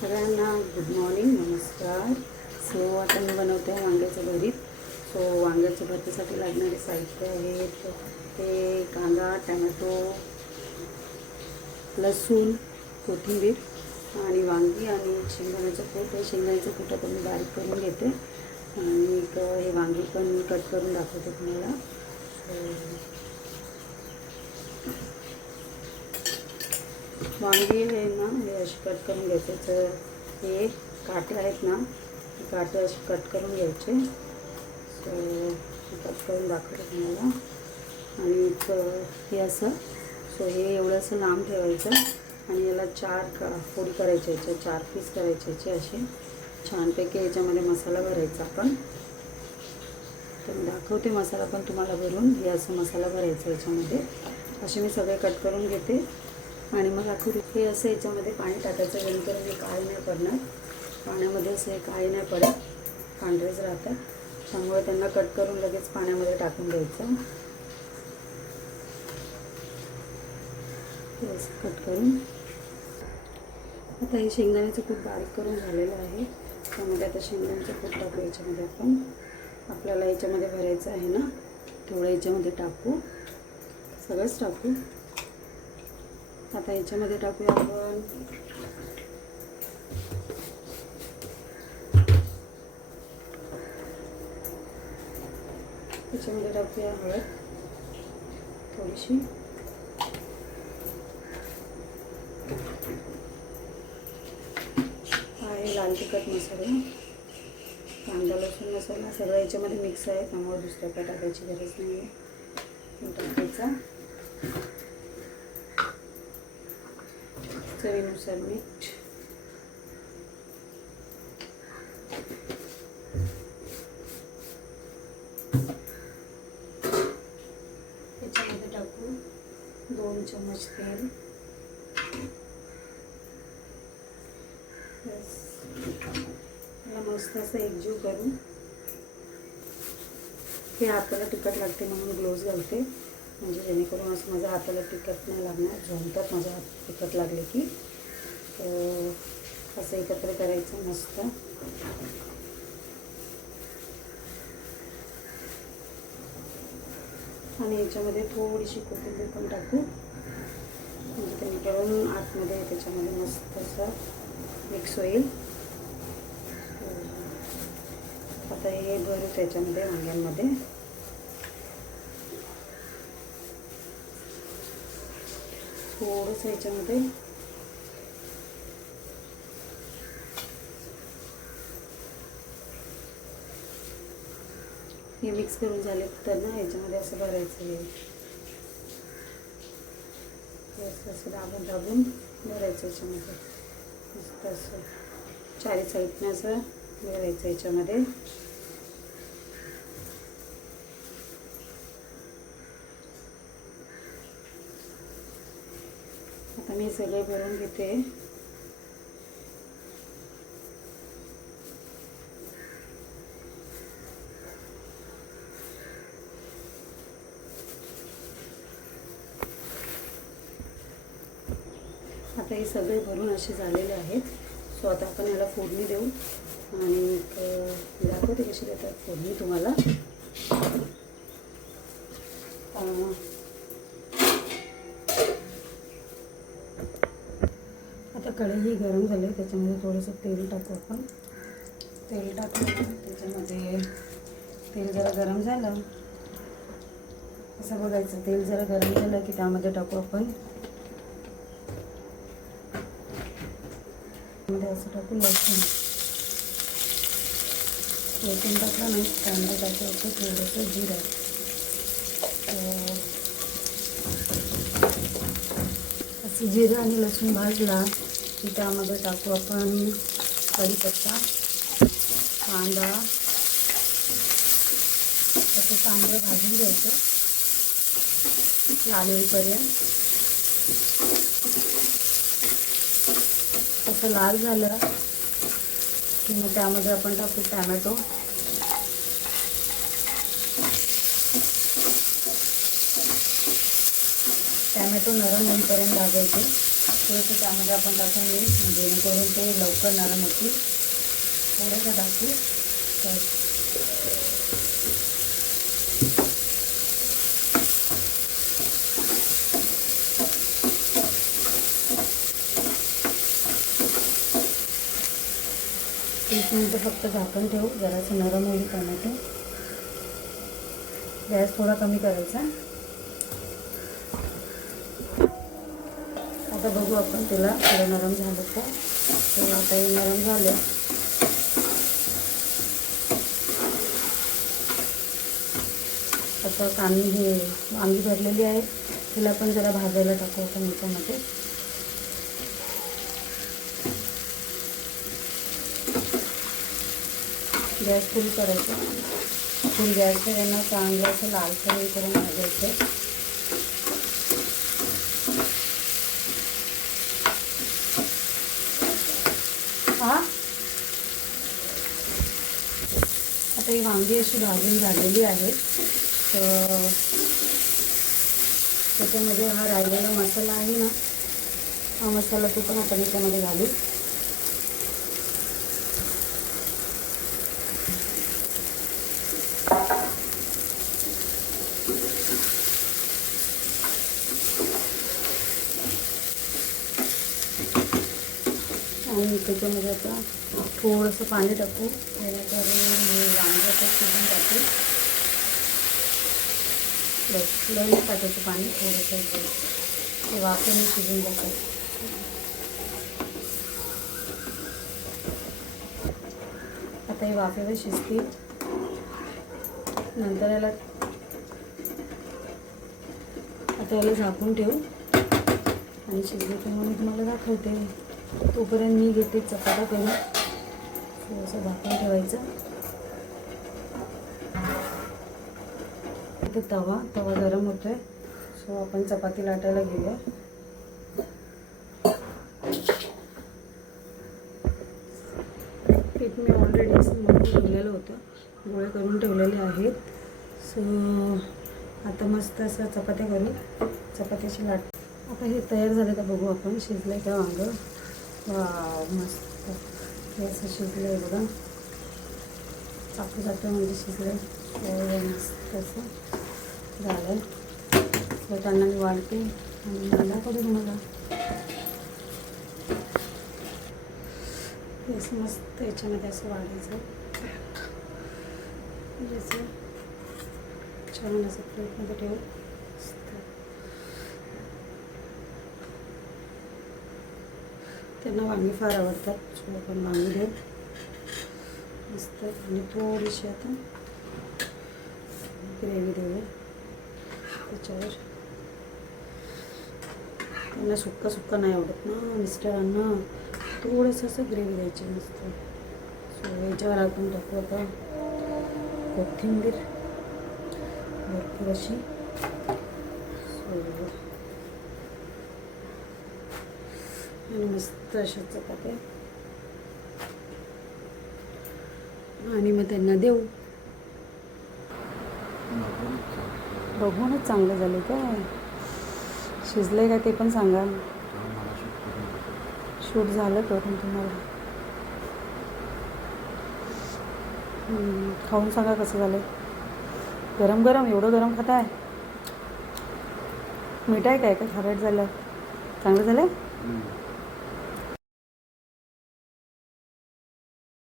सगळ्यांना good morning, नमस्कार. So आता मी बनवते आहे वांग्याचं भरीत. सो वांग्याच्या भरतीसाठी लागणारे साहित्य आहेत ते कांदा, टमॅटो, लसूण, कोथिंबीर आणि वांगी आणि शेंगदाण्याचं कूट. हे शेंगदाण्याचं कूट आता मी बारीक करून घेते आणि हे वांगी पण कट करून दाखवते तुम्हाला. वांगी आहे ना, हे अशी कट करून घ्यायचे. हे काटे आहेत ना, हे काटे असे कट करून घ्यायचे. सो कट करून दाखवते तुम्हाला. आणि हे असं, सो हे एवढं असं लांब ठेवायचं आणि याला 4 फोडी करायचे, 4 पीस करायचे असे छानपैकी. याच्यामध्ये मसाला भरायचा आपण. तर मी दाखवते मसाला पण तुम्हाला भरून. हे असं मसाला भरायचा याच्यामध्ये. असे मी सगळे कट करून घेते आणि मग हे असं याच्यामध्ये पाणी टाकायचं, जेणेकरून हे काळे नाही पडणार. पाण्यामध्ये असं हे काळे नाही पडत, पांढरेच राहतात. त्यामुळे त्यांना कट करून लगेच पाण्यामध्ये टाकून द्यायचं. हे असं कट करून. आता हे शेंगदाण्याचं कूट बारीक करून झालेलं आहे. त्यामध्ये आता शेंगदाण्याचं कूट टाकू याच्यामध्ये आपण. आपल्याला याच्यामध्ये भरायचं आहे ना, तेवढं याच्यामध्ये टाकू, सगळंच टाकू. आता याच्यामध्ये टाकूया आपण याच्यामध्ये टाकूया हळद थोडीशी, आहे लाल तिखट मसाला, कांदा लसूण मसाला सगळं याच्यामध्ये मिक्स आहे, त्यामुळे दुसऱ्या काय टाकायची गरज नाही आहे. टाकायचा चवीनुसार मीठ, याच्यामध्ये टाकू 2 चम्मच तेल. याला मस्त असं एकजीव करू. हे हाताला तिखट लागते म्हणून ग्लोव्ज घालते, म्हणजे जेणेकरून असं माझ्या हाताला तिखट नाही लागणार. जमतात माझ्या हात तिखट लागले की. असं एकत्र करायचं मस्त. आणि याच्यामध्ये थोडीशी कोथिंबीर पण टाकू, म्हणजे जेणेकरून आतमध्ये त्याच्यामध्ये मस्त असं मिक्स होईल. आता हे भरू त्याच्यामध्ये वांग्यांमध्ये. थोडंसं याच्यामध्ये हे मिक्स करून झाले तर ना याच्यामध्ये असं भरायचं आहे. असं दाबून दाबून भरायचं याच्यामध्ये मस्त असं. 4 साईडनं असं भरायचं याच्यामध्ये. आता मी सगळे भरून घेते. आता हे सगळे भरून असे झालेले आहेत. सो आता आपण याला फोडणी देऊ आणि दाखवते कशी देतात फोडणी तुम्हाला. आता कढई गरम झाली, त्याच्यामध्ये थोडंसं तेल टाकू आपण. तेल टाकलं त्याच्यामध्ये तेल जरा गरम झालं असं बघायचं. तेल जरा गरम झालं की त्यामध्ये टाकू आपण, मध्ये असं टाकू लसूण. लसूण टाकलं नाही, त्यामध्ये टाकायचं थोडंसं जिरं. असं जिरं आणि लसूण भाजला की त्यामध्ये टाकू आपण कढीपत्ता, कांदा. असं चांगलं भाजून घ्यायचं लाल होईपर्यंत. असं लाल झालं की मग त्यामध्ये आपण टाकू टॅमॅटो. टॅमॅटो नरम होईपर्यंत भाजायचे. थोडंसं त्यामध्ये आपण टाकून मीठ, जेणेकरून ते लवकर नरम होतील. थोडंसं टाकू तर एक मिनिट फक्त झाकण ठेवू, जरासं नरम होईल टोमॅटो. गॅस थोडा कमी करायचा. आता बघू आपण त्याला थोडं नरम झालं का. तर आता हे नरम झालं. आता वांगी भरलेली आहे, तिला पण जरा भाजायला टाकू आपण याच्यामध्ये. गॅस फुल करायचा. फुल गॅसवर यांना चांगलं असं लालसर करून भाजायचं. आता ही वांगी अशी भाजून झालेली आहे. तर त्याच्यामध्ये हा राहिलेला मसाला आहे ना, हा मसाला तो पण आपण याच्यामध्ये घालू. आणि त्याच्यामध्ये आता थोडंसं पाणी टाकू, जेणेकरून हे वांगे आता शिजून टाकू. लई टाकायचं पाणी, थोडंसं ते वाफेने शिजून जातात. आता हे वाफेवर शिजतील. नंतर याला झाकून ठेवू आणि शिजले की मग मी तुम्हाला दाखवते. तोपर्यंत मी घेते चपात्या करून. थोडंसं झाकून ठेवायचं. इथे तवा गरम होतोय. सो आपण चपाती लाटायला घेऊया. पीठ मी ऑलरेडी मळून ठेवलेलं होतं, गोळे करून ठेवलेले आहेत. सो आता मस्त असं चपात्या करू, चपात्याची लाट. आता हे तयार झाले का बघू आपण. शिजलं का वांगं? वाव, मस्त हे असं शिजलं आहे बघा. चाकू म्हणजे शिजलं. मस्त असं झालं. त्यांना मी वाढते आणि मला करू तुम्हाला. असं मस्त याच्यामध्ये असं वाढायचं. जसं छान असं प्लेटमध्ये ठेवू. त्यांना वांगी फार आवडतात, सो आपण वांगी देऊ मस्त. आणि थोडीशी आता ग्रेव्ही देऊ त्याच्यावर. त्यांना सुक्का नाही आवडत ना मिस्टरांना, थोडंसं असं ग्रेव्ही द्यायची मस्त. सो याच्यावर आपण टाकू आता कोथिंबीर भरपूर अशी. सो आणि मस्त अशा चपात्या आणि मग त्यांना देऊ. बघूनच चांगलं झालं काय, शिजलंय का ते पण सांगा. शूट झालं करून तुम्हाला. खाऊन सांगा कसं झालं. गरम गरम, एवढं गरम खाताय. मीठ आहे काय का खारट झालं? चांगलं झालं.